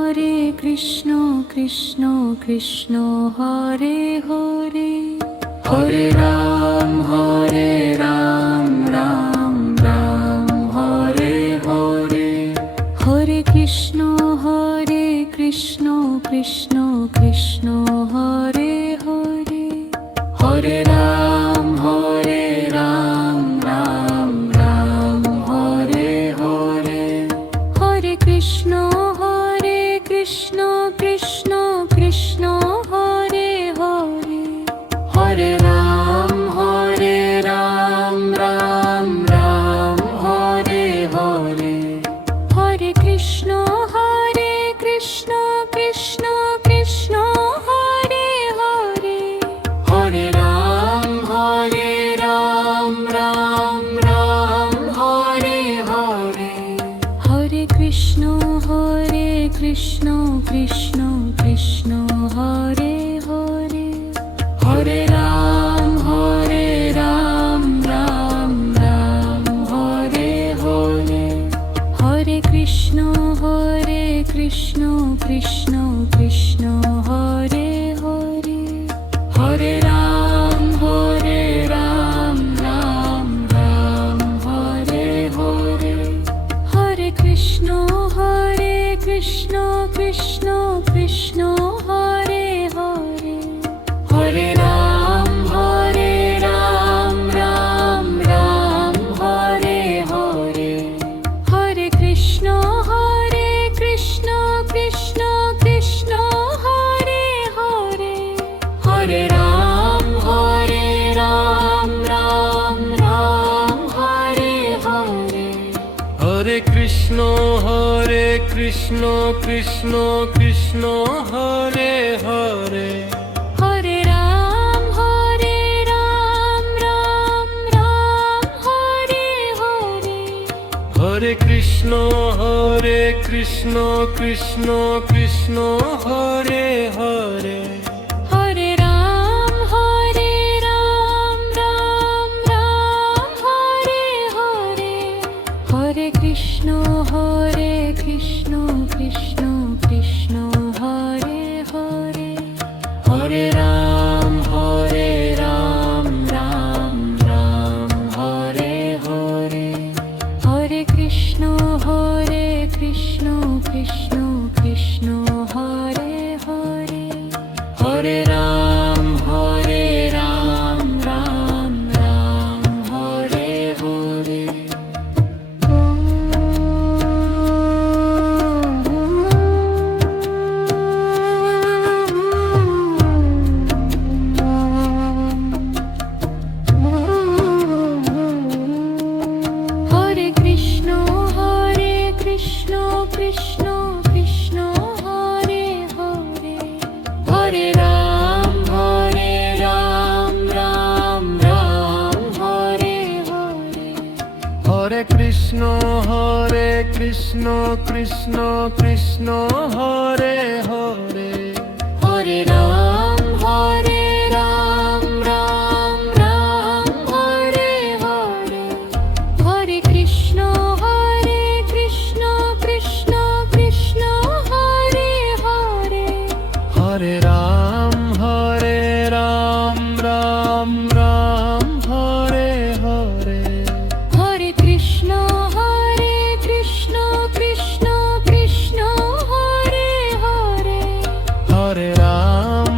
Hare Krishna Krishna Krishna Hare Hare, Hare Ram Ram Ram Hare Hare, Hare Krishna Krishna Krishna Hare Hare, Hare Ram Ram Ram Hare Hare, Hare Krishna Krishna Krishna Hare Hare, Hare Ram Ram Ram Hare Hare, Hare Krishna Krishna Krishna Hare Hare, Hare Ram Ram Ram Hare Hare, Hare Krishna Krishna Krishna Hare Hare, Hare Ram Ram Ram Hare Hare, Hare Krishna Krishna Krishna Hare Hare, Hare Ram Ram Ram Hare Hare, Hare Krishna Krishna Krishna Hare Hare, Hare Ram Ram Ram Hare Hare, Hare Krishna Krishna Krishna Hare Hare, Hare Ram Ram Ram Hare Hare, Hare Krishna Krishna Krishna Hare Hare, Hare Ram Ram Ram Hare Hare, Hare Krishna Krishna Krishna Hare Hare, Hare Ram Ram Ram Hare Hare, Hare Krishna Krishna Krishna Hare Hare, Hare Ram Ram Ram Hare Hare, Hare Krishna Krishna Krishna Hare Hare, Hare Ram Ram Ram Hare Hare. Hare Krishna Krishna Krishna Krishna Hare Hare Hare Ram Ram Ram Hare Hare Hare Krishna Krishna Krishna Hare Hare Hare Ram Ram Ram Hare Hare Hare Krishna Krishna Krishna Hare Hare Hare Ram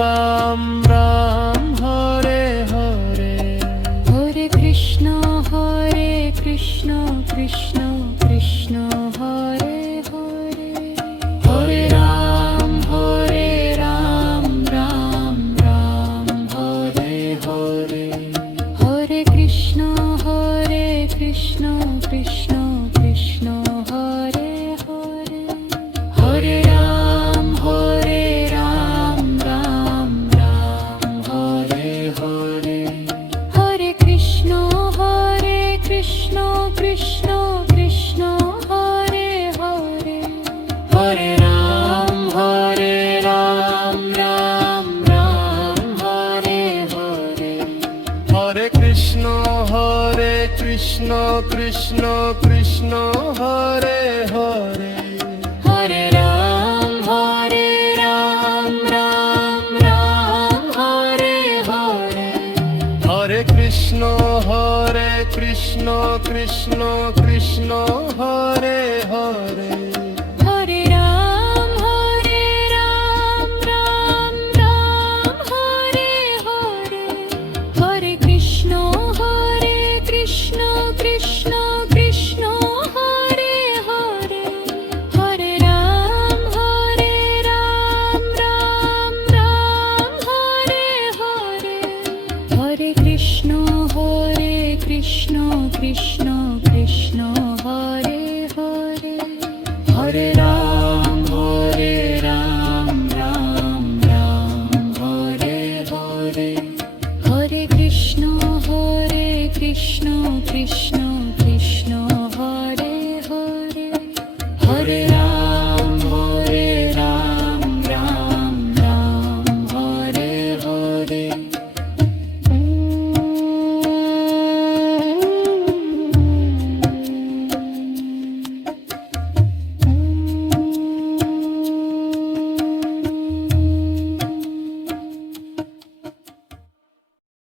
Ram Ram Hare Hare Hare Krishna Krishna Krishna Krishna Hare Hare Hare Ram Ram Ram Hare Hare Hare Krishna Krishna Krishna Krishna Hare Hare Hare Ram Ram Ram Hare Hare Hare Krishna Krishna Krishna Krishna Hare Hare Hare Ram Ram Ram Hare Hare Hare Krishna Krishna Krishna Krishna Hare Hare Hare Ram Ram Ram Hare Hare Hare Krishna Krishna Krishna Krishna Hare Hare Hare Ram Ram Ram Hare Hare Hare Krishna Krishna Krishna Krishna Hare Hare Hare Ram Ram Ram Hare Hare Hare Krishna Krishna Krishna Krishna Hare Hare Hare Ram Ram Ram Hare Hare Hare Krishna Krishna Krishna Krishna Hare Hare Hare